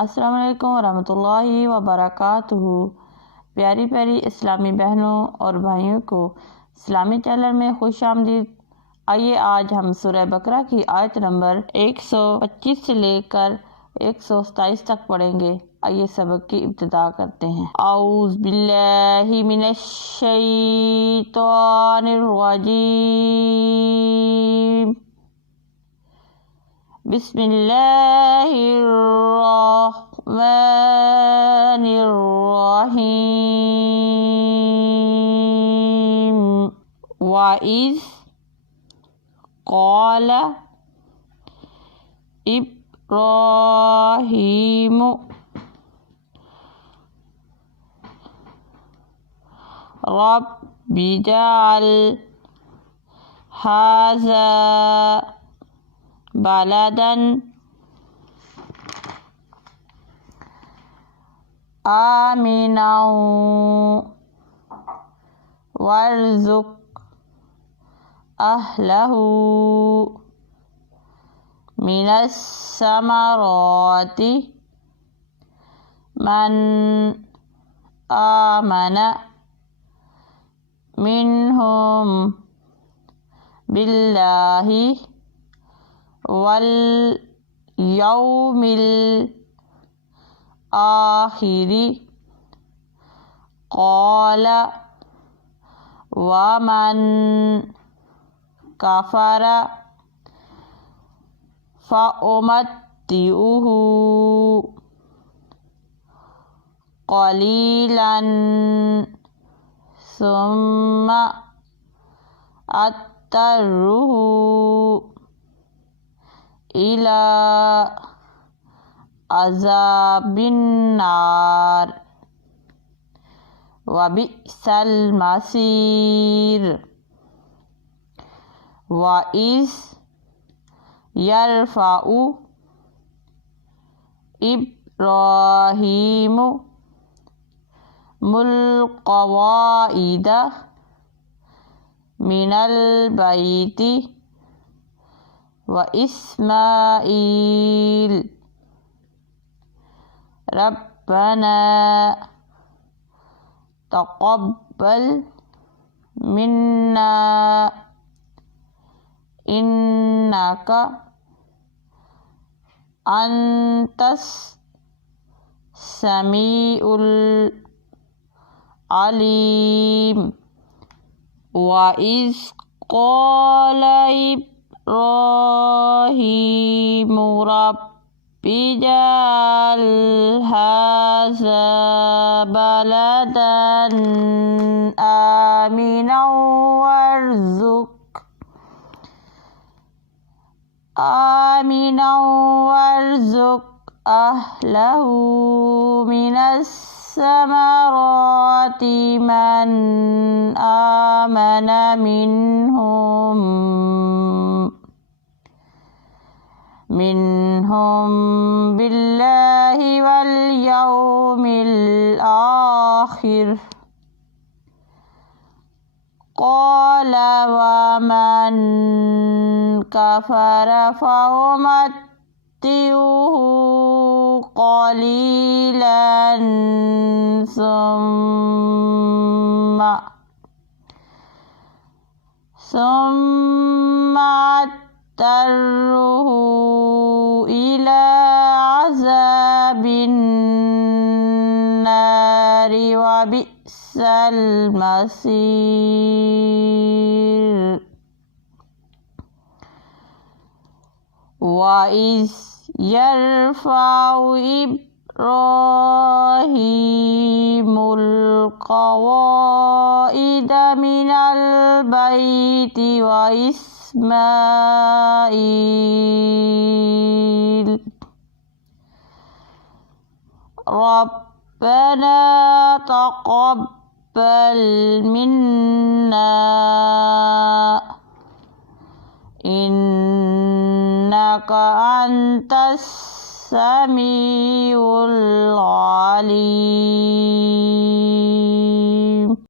अस्सलाम वालेकुम वरहमतुल्लाहि वबरकातुहू। प्यारी प्यारी इस्लामी बहनों और भाइयों को इस्लामी चैनल में खुश आमदीद। आइए आज हम सूरह बकरा की आयत नंबर 125 से लेकर 127 तक पढ़ेंगे। आइए सबक की इब्तिदा करते हैं। औज़ बिल्लाहि मिनश शैतानिर रजीम। बिस्मिल्लाहिर्रहमानिर्रहीम। Wise क़ाल Ibrahim rabbi जअल हाज़ा बलदन Amina वर्ज़ुक़ अहलहू minus समराति मन आमना मिनहुम बिल्लाहि वल यौमिल आखिरी क़ाल वमन कफ़र फ़उमत्तिउहु क़लीलन सुम्मा अत्तरुहु इला अज़ाबिन्नार वबिअसल मसीर। वाइज़ यरफ़उ इब्राहीमु मुल क़वाइद मिनल बैति व इस्माईल रब्बना तक़ब्बल मिन्ना इन्नका अंतस Samiul Aleem. Wise क़ाल इब्राहीमु rabbi जअल हाज़ा बलदन Amina वर्ज़ुक़ अहलहू minus समराति मन आमना मिनहुम बिल्लाहि वल यौमिल आखिर क़ाल वमन कफ़र फ़उमत्तिउहु क़लीलन सुम्मा अत्तरुहु इला अज़ाबिन्नारि वबिअसल मसीर। वाइज़ यरफ़उ इब्राहीमुल क़वाइद मिनल बैति व इस्माईल रब्बना तक़ब्बल मिन्ना इन्नका अंतस समीउल अलीम।